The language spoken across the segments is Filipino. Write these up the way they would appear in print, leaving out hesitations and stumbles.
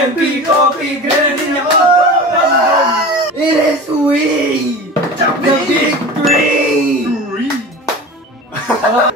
MP Coffee Grenadine ako! It is we! The Big Three!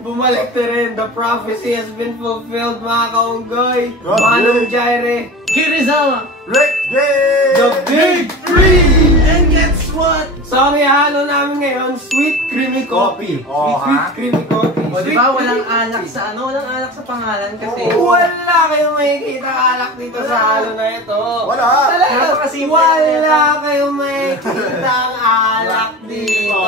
Bumalik na rin. The prophecy has been fulfilled, mga kaunggoy. Manong Jaire, Kirizawa, Rick Day! The Big Three! And guess what? So, halo namin ngayon, sweet creamy coffee. Sweet creamy coffee. O, diba walang alak sa ano? Walang alak sa pangalan kasi. Wala kayong makikita alak dito sa halo na ito. Wala! Talaga, wala kayong makikita ang alak dito.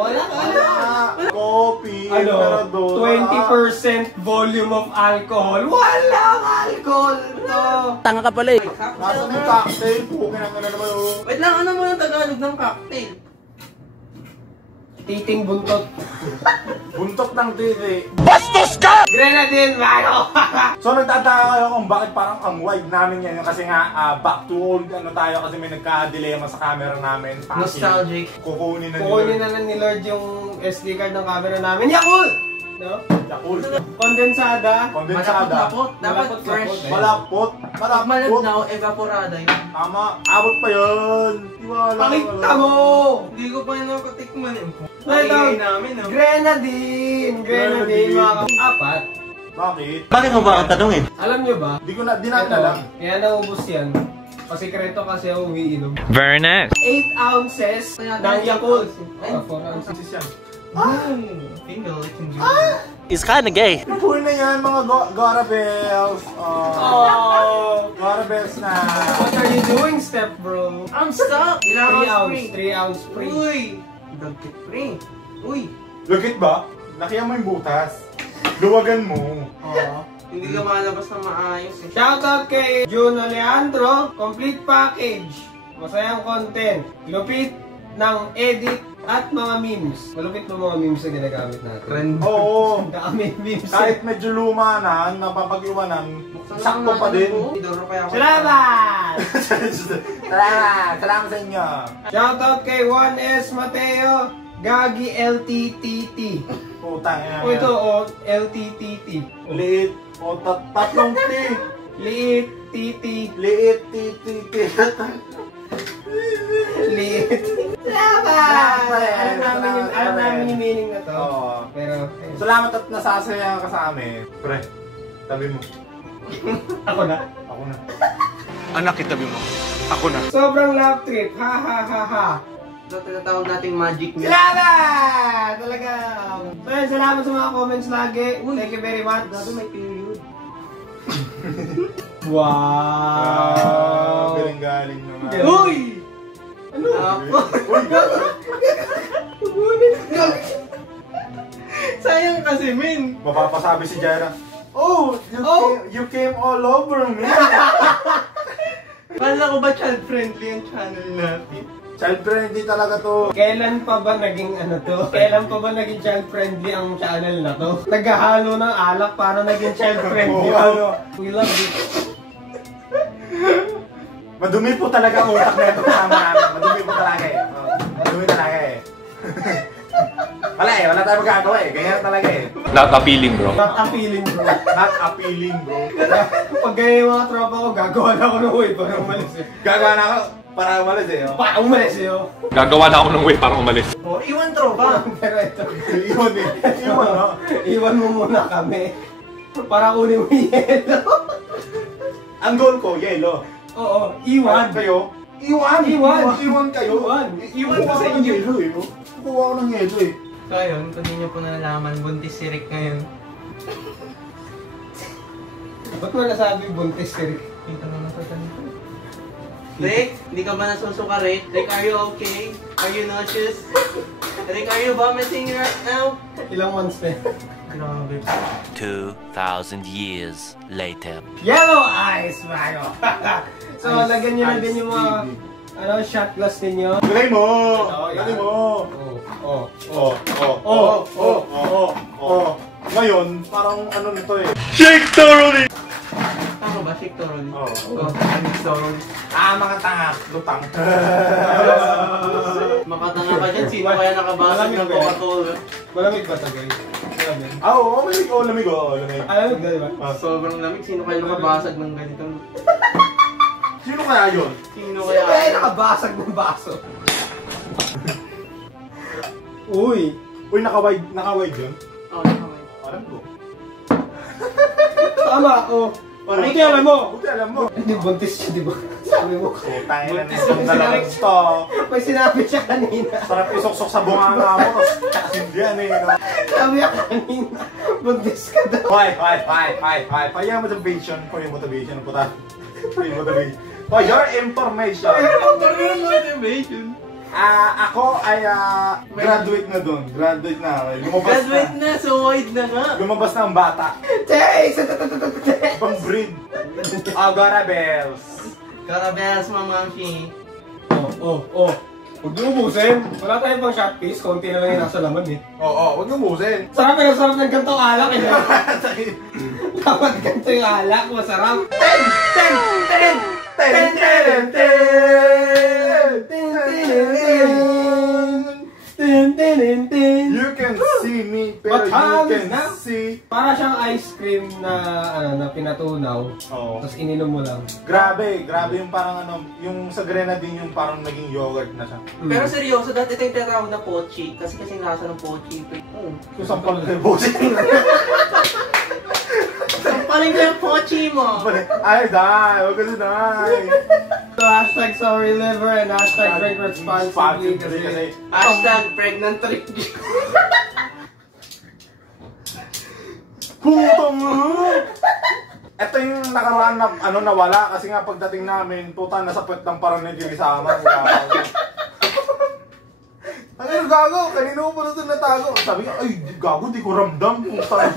Walang alak. Coffee, Ano? 20% volume of alcohol. Walang alcohol to. Tanga ka pala eh. Nasa may cocktail, pukin ang naman o. Wait lang, ano mo yung Tagalog ng cocktail? Titing buntot. Buntot ng titi. Bastos ka! Grenadine, mano! So nagtataka kayo kung bakit parang ang wide namin yan. Kasi nga, back to old ano tayo kasi may nagka-dilema sa camera namin. Nostalgic. Kukunin na Kukunin na lang ni Lord yung SD card ng camera namin. Yakult! No? Yakult. Kondensada. Kondensada. Malapot. Dapat fresh. Malapot. Pag malabnaw, evaporada yun. Tama. Abot pa yun. Iwala. Pakita mo! Hindi ko pa yun nakatikman eh. Ito, namin, no? Grenadine! Grenadine, mga apat. Bakit? Bakit mo ba ang tanongin? Alam nyo ba? Di ko na, di natin alam. Kaya naubos yan. Pasikreto kasi ako umiinom. Very nice. 8 ounces ng Yakult. 4 ounces. Sis yan. Bingo, it can do. It's kinda gay. Cool na yan mga Garabels. Garabels na. What are you doing, step bro? I'm stuck! 3 ounce, 3 ounce free. Uy! Dagkit free. Uy! Lugit ba? Lakihan mo yung butas. Luwagan mo. Hindi ka malabas na maayos eh. Shoutout kay Juno Leandro, complete package. Masayang content, lupit ng edit at mga memes. Malupit mo mga memes na ginagamit natin. Oo. Dami memes. Kahit medyo luma na, napapag-iwanan, sakto pa din. Salamat! Salamat sa inyo. Shoutout kay 1S Mateo, Gagi LTTT. Putang ina. Ito, LTTT. Liit. Tatlong T. Liit, titi. Liit, titi. Liit. Salamat! Alam namin yung meaning na to. Oo. Pero, Salamat at nasasaya ka sa amin. Pre, tabi mo. ako na. Ako na. Anak kitabi mo. Ako na. Sobrang love trip. Ha ha ha ha. Ito tinatawag nating magic meal. Salamat! Talaga. So, yun, salamat sa mga comments lagi. Thank you very much. Grabe may period. Wow! Galing-galing naman. Uy! Ano? Sayang kasi, min. Mapapasabi si Jaira. Oh, you came all over me. Kala ko ba child-friendly ang channel natin? Child friendly talaga to. Kailan pa ba naging ano to? Kailan pa ba naging child friendly ang channel na to? Naghahalo ng alak para naging child friendly. We love it. Madumi po talaga ang utak na ito kasama namin. Madumi po talaga eh. Madumi talaga eh. Wala tayong magagawa eh. Ganyan talaga eh. Not appealing, bro. Not appealing, bro. Not appealing, bro. Pag ganyan yung mga tropa ko, gagawa na ako ng way para umalis eh. Gagawa na ako para umalis eh. Para umalis eh. Gagawa na ako ng way para umalis. Oh, iwan tropa. Pero ito, Iwan eh. Iwan no? iwan mo muna kami. Para kunin mo yung yelo. Ang goal ko, yellow. Oo, iwan. Kayo? Iwan kayo. Iwan ko sa inyo. Yelo eh. Kukuha ko ng yelo eh. So ayun, kung hindi nyo po nalalaman, buntis si Rick ngayon. Ba't mo nasabi buntis si Rick? Kita mo na sa tanito. Rick, hindi ka ba nasusuka, Rick? Rick, are you okay? Are you nauseous? Rick, are you vomiting right now? Ilang months na yun? Grabe. 2,000 years later. Yellow eyes, Mago! So, lagyan nyo na din yung mga shot glass ninyo. Lagay mo! Ito, Lagay yan. mo! Ngayon, parang ano nito eh. Shake thoroughly! Tama ba? Shake thoroughly? Oo. Shake thoroughly. Mga tanga, lutang. Makatanga ka dyan, sino kaya nakabasag ng Coca-Cola? Malamig ba ito, guys? Malamig. Oo, lamig. Oo, lamig. Alam mo, di ba? Sobrang lamig. Sino kaya nakabasag ng ganitong... Sino kaya yun? Sino Sino kaya kaya? nakabasag ng baso? Uy! Uy, naka-wide yun? Oo, nakamay. Alam ko. Tama, oh. Buti alam mo. Buti alam mo. Hindi, buntis siya, di ba? Sabi mo. Putang ina Buntis ng dalawang to. May sinabi siya kanina. Sarap isok-sok sa bunganga mo, tapos kasindihan eh, no? Sabi niya kanina, buntis ka daw. Hoy. Paya motivation for your motivation. Puta. For your motivation. For your information. Motivation. Ako ay graduate na dun. Graduate na. Lumabas Graduate na, so wide na nga. Lumabas na ang bata. Tay! Ibang breed. Agora bells. Karabels, mamamshi. Oh. Huwag niyo ubusin. Wala tayong pang shot piece. Konti na lang yung nasa laman eh. Oo, wag mo busin. Sarap ng gantong alak eh. Dapat ganito yung alak. Masarap. 10! You can see me, pero you can see. Para siyang ice cream na na pinatunaw. Oo. Tapos ininom mo lang. Grabe yung parang yung sa grenadine yung parang naging yogurt na siya. Pero seryoso, dati ito yung tinatawag na pochi. Kasi lasa ng pochi. Kung saan pala kayo busin. Sampaling ko yung pochi mo. Ay, dahil. Huwag kasi dahil. So, hashtag sorry liver and hashtag drink responsibly. Kasi Hashtag pregnant trick. putong ito yung nakaraan na nawala kasi nga pagdating namin, puta nasa puwet ng parang nagkilisama. Ay, gago, kanina ko pa na ito natago. Sabi niya, ay, gago, di ko ramdam. Puta,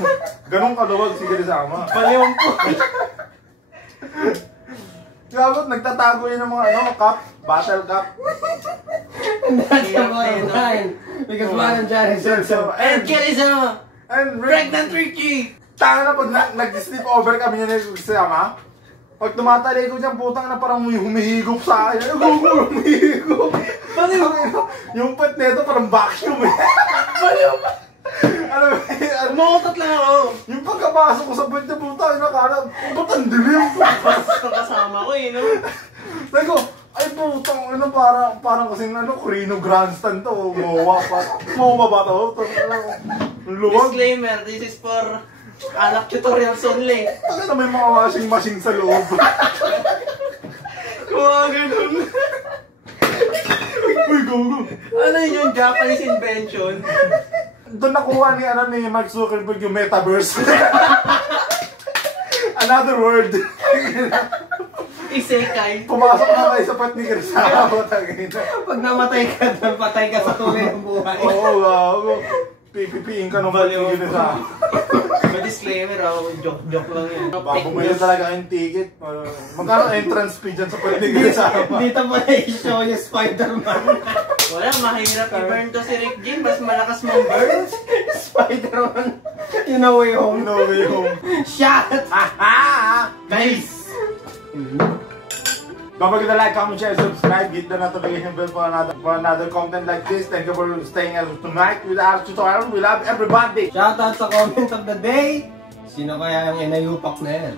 ganun kaluwag si Kilisama. Paliyong po. Gago, nagtatago yun ng mga cup, battle cup. And that's the bottom line. Because Madam Janet said so. And Kilisama. And Pregnant tricky. Tanga na pag nag-sleep over kami niya ni Kilisama. Pag tumatali ko niya, putang na parang humihigop sa akin. Ay, gago, humihigop. Yung pet nito parang vacuum eh. Ano Umuutot lang ako. yung pagkapasok ko sa pet niya, putang na karang, ba't ang dilim? Basta kasama ko eh, no? Sabi ko, ay putang, parang kasing Corino Grandstand to, MOA ba to? Luwag. Disclaimer, this is for anak tutorials only. Ano na may mga washing machine sa loob? Kuha ganun. Uy, gago. Ano yun yung Japanese invention? Doon nakuha ni Mark Zuckerberg yung metaverse. Another word. Isekai. Pumasok na kayo sa pet ni Kirisama. Pag namatay ka doon, patay ka sa tunay ng buhay. Oo, gago. Pipipiin ka nung baliw yun sa... May disclaimer ako, joke lang yan. Bumili talaga yung ticket. Magkano entrance fee dyan sa pet ni Kirisama? Dito mo na i-show yung Spider-Man. Wala, mahirap i-burn to si Rick Jim, mas malakas mong burn. Spider-Man. You know way home. No way home. Shot! Nice! Don't forget to like, comment, share, subscribe, hit the notification bell for another content like this. Thank you for staying us tonight with our tutorial. We love everybody! Shoutout sa comment of the day. Sino kaya yung inayupak na yan?